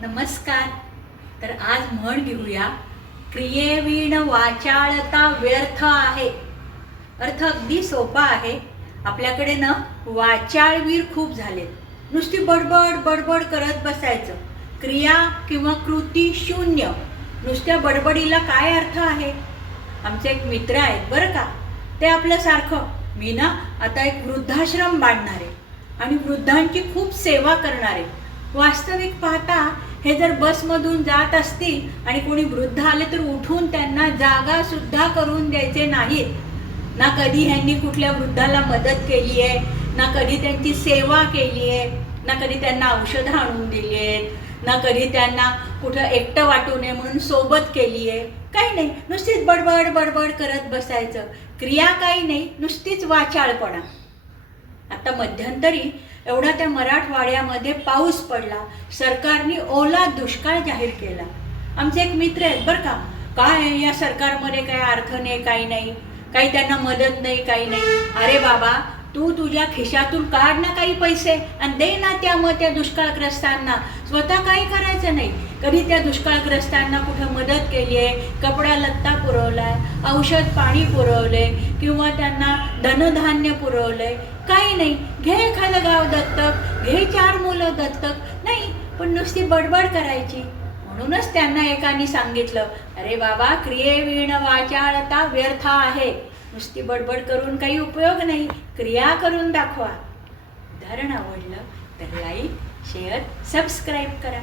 नमस्कार. तर आज म्हण घेऊया, क्रियेविण वाचाळता व्यर्थ आहे. अर्थ अगदी सोपा आहे. आपल्याकडे ना वाचाळवीर खूप झालेत. नुसती बडबड बडबड करत बसायचं. क्रिया किंवा कृती शून्य. नुसत्या बडबडीला काय अर्थ आहे? आमचे एक मित्र आहेत बरं का, ते आपलं सारखं मी ना आता एक वृद्धाश्रम बांधणार आहे आणि वृद्धांची खूप सेवा करणार आहे. वास्तविक पाहता हे जर बसमधून जात असतील आणि कोणी वृद्ध आले तर उठून त्यांना जागा सुद्धा करून द्यायचे नाहीत. ना कधी ह्यांनी कुठल्या वृद्धाला मदत केली आहे, ना कधी त्यांची सेवा केली आहे, ना कधी त्यांना औषधं आणून दिली आहेत, ना कधी त्यांना कुठं एकटं वाटू नये म्हणून सोबत केली आहे. काही नाही, नुसतीच बडबड बडबड करत बसायचं. क्रिया काही नाही, नुसतीच वाचाळपणा. आता मध्यंतरी एवढा त्या मराठवाड्यामध्ये पाऊस पडला, सरकारने ओला दुष्काळ जाहीर केला. आमचे एक मित्र आहेत बरं का, काय या सरकारमध्ये काय अर्थ नाही, काही नाही, काही त्यांना मदत नाही, काही नाही. अरे बाबा, तू तुझ्या खिशातून काढ ना काही पैसे आणि दे ना त्या दुष्काळग्रस्तांना. स्वतः काही करायचं नाही. कधी त्या दुष्काळग्रस्तांना कुठं मदत केली आहे, कपडा लत्ता पुरवलाय, औषध पाणी पुरवले किंवा त्यांना धनधान्य पुरवलंय? काही नाही. घे एखादं गाव दत्तक, घे 4 मुलं दत्तक. नाही, पण नुसती बडबड करायची. म्हणूनच त्यांना एकाने सांगितलं, अरे बाबा, क्रियेविण वाचाळता व्यर्थ आहे. नुसती बडबड करून काही उपयोग नाही, क्रिया करून दाखवा. उदाहरण आवडलं तर लाईक, शेअर, सबस्क्राईब करा.